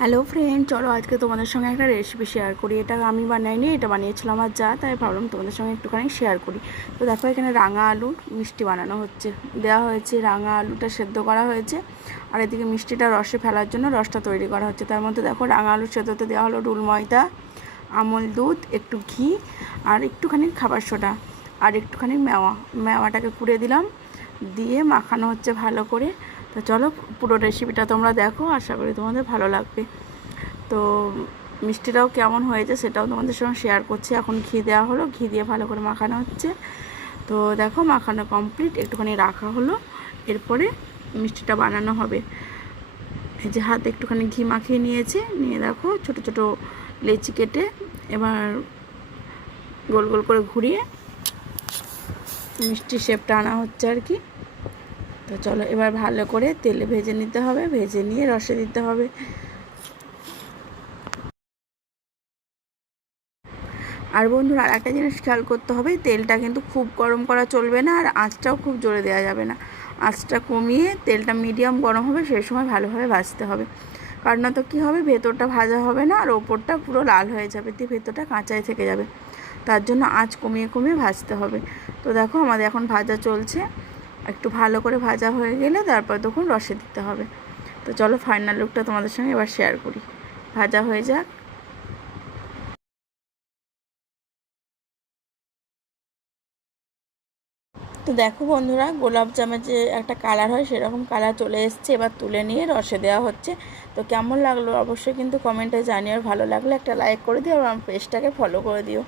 Hello friend, চলো আজকে তোমাদের সঙ্গে একটা রেসিপি শেয়ার করি। এটা আমি বানাইনি, এটা বানিয়েছিলাম আমার যা, তাই ভাবলাম তোমাদের সঙ্গে একটুখানি শেয়ার করি। তো দেখো, এখানে রাঙা আলুর মিষ্টি বানানো হচ্ছে। দেওয়া হয়েছে রাঙা আলুটা সেদ্ধ করা হয়েছে, আর এদিকে মিষ্টিটা রসে ফেলার জন্য রসটা তৈরি করা হচ্ছে। তার মধ্যে দেখো, রাঙা আলুর সেদ্ধতে দেওয়া হলো রুল ময়দা, আমল দুধ, একটু ঘি, আর একটুখানি খাবার সোডা, আর একটুখানি মেওয়াটাকে কুড়ে দিলাম, দিয়ে মাখানো হচ্ছে ভালো করে। তো চলো পুরো রেসিপিটা তোমরা দেখো, আশা করি তোমাদের ভালো লাগবে। তো মিষ্টিটাও কেমন হয়েছে সেটাও তোমাদের সঙ্গে শেয়ার করছি। এখন ঘি দেওয়া হলো, ঘি দিয়ে ভালো করে মাখানো হচ্ছে। তো দেখো, মাখানো কমপ্লিট, একটুখানি রাখা হলো, এরপরে মিষ্টিটা বানানো হবে। এই যে হাতে একটুখানি ঘি মাখিয়ে নিয়েছে, নিয়ে দেখো ছোটো ছোটো লেচি কেটে এবার গোল গোল করে ঘুরিয়ে মিষ্টির শেপটা আনা হচ্ছে আর কি। তো চলো এবার ভালো করে তেলে ভেজে নিতে হবে, ভেজে নিয়ে রসে দিতে হবে। আর বন্ধুরা, আর একটা জিনিস খেয়াল করতে হবে, তেলটা কিন্তু খুব গরম করা চলবে না, আর আঁচটাও খুব জোরে দেওয়া যাবে না। আঁচটা কমিয়ে তেলটা মিডিয়াম গরম হবে, সেই সময় ভালোভাবে ভাজতে হবে। কারণ না তো কী হবে, ভেতরটা ভাজা হবে না, আর ওপরটা পুরো লাল হয়ে যাবে, দিয়ে ভেতরটা কাঁচাই থেকে যাবে। তার জন্য আঁচ কমিয়ে কমিয়ে ভাজতে হবে। তো দেখো, আমাদের এখন ভাজা চলছে। একটু ভালো করে ভাজা হয়ে গেলে তারপর তখন রসে দিতে হবে। তো চলো ফাইনাল লুকটা তোমাদের সঙ্গে এবার শেয়ার করি। ভাজা হয়ে যাক। তো দেখো বন্ধুরা, গোলাপ জামের যে একটা কালার হয় সেরকম কালার চলে এসছে। এবার তুলে নিয়ে রসে দেওয়া হচ্ছে। তো কেমন লাগলো অবশ্যই কিন্তু কমেন্টে জানিও। ভালো লাগলে একটা লাইক করে দিও, আর আমার পেজটাকে ফলো করে দিও।